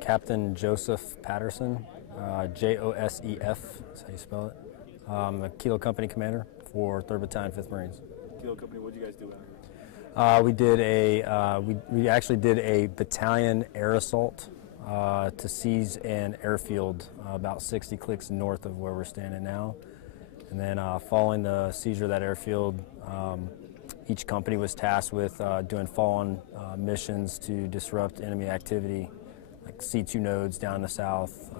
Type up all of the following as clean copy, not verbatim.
Captain Joseph Patterson, Josef, that's how you spell it. A Kilo Company commander for 3rd Battalion, 5th Marines. Kilo Company, what did you guys do out We actually did a battalion air assault to seize an airfield about 60 clicks north of where we're standing now. And then following the seizure of that airfield, each company was tasked with doing follow-on missions to disrupt enemy activity, like C2 nodes down in the south,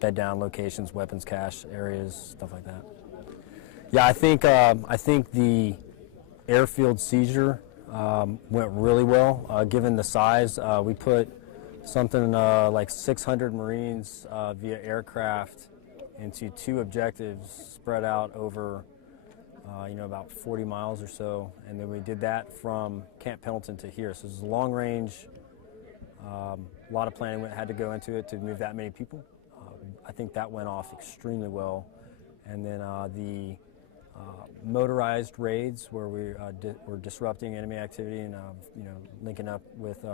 bed down locations, weapons cache areas, stuff like that. Yeah, I think the airfield seizure went really well, given the size. We put something like 600 Marines via aircraft into 2 objectives spread out over about 40 miles or so, and then we did that from Camp Pendleton to here. So it was a long range, a lot of planning had to go into it to move that many people. I think that went off extremely well. And then the motorized raids where we were disrupting enemy activity and linking up with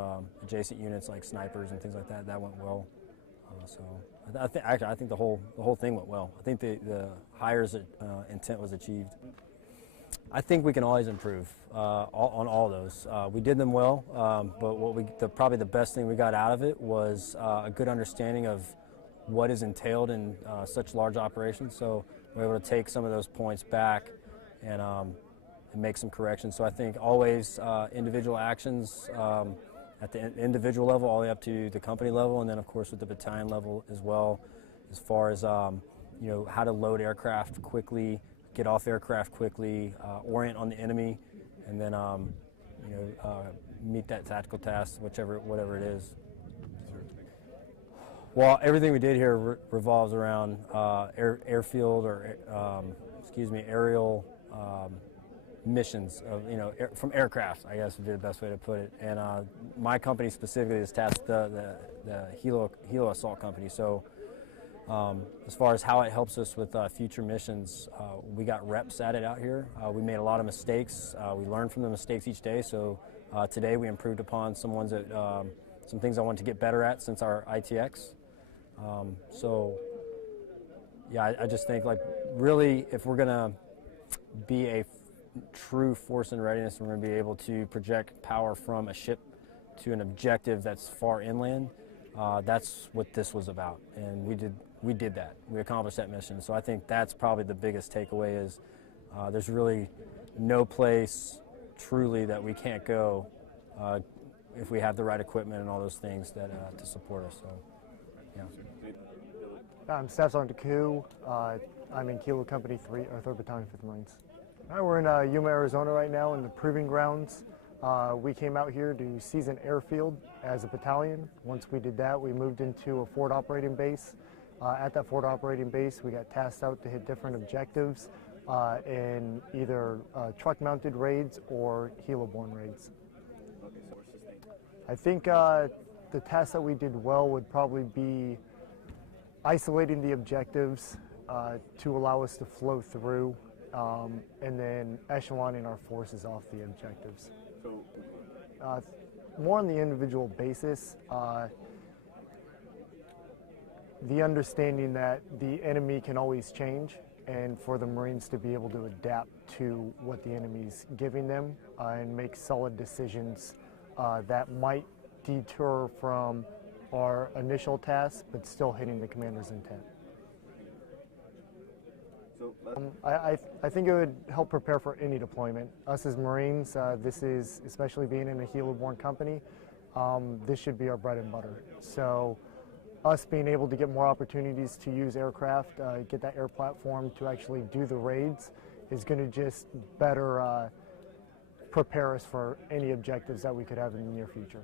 adjacent units like snipers and things like that. That went well. So I think the whole thing went well. I think the hire's intent was achieved. I think we can always improve on all those. We did them well, but probably the best thing we got out of it was a good understanding of what is entailed in such large operations. So we're able to take some of those points back and make some corrections. So I think always individual actions at the individual level all the way up to the company level, and then of course with the battalion level as well, as far as how to load aircraft quickly, get off aircraft quickly, orient on the enemy, and then meet that tactical task, whatever it is. Well, everything we did here revolves around airfield or aerial missions of from aircraft, I guess would be the best way to put it. And my company specifically is tasked the Hilo Assault Company. So as far as how it helps us with future missions, we got reps at it out here. We made a lot of mistakes. We learned from the mistakes each day. So today we improved upon some things I wanted to get better at since our ITX. So yeah, I just think really if we're gonna be a true force in readiness, we're gonna be able to project power from a ship to an objective that's far inland. That's what this was about, and we did that. We accomplished that mission. So I think that's probably the biggest takeaway is there's really no place truly that we can't go if we have the right equipment and all those things that to support us. So yeah. I'm Staff Sergeant Ku. I'm in Kilo Company 3, or 3rd Battalion, 5th Marines. We're in Yuma, Arizona right now in the Proving Grounds. We came out here to seize an airfield as a battalion. Once we did that, we moved into a forward operating base. At that forward operating base, we got tasked out to hit different objectives in either truck-mounted raids or helo-borne raids. I think the task that we did well would probably be isolating the objectives to allow us to flow through, and then echeloning our forces off the objectives. More on the individual basis, the understanding that the enemy can always change, and for the Marines to be able to adapt to what the enemy's giving them and make solid decisions that might deter from our initial task, but still hitting the commander's intent. I think it would help prepare for any deployment. Us as Marines, this is, especially being in a helo-borne company, this should be our bread and butter. So us being able to get more opportunities to use aircraft, get that air platform to actually do the raids is going to just better prepare us for any objectives that we could have in the near future.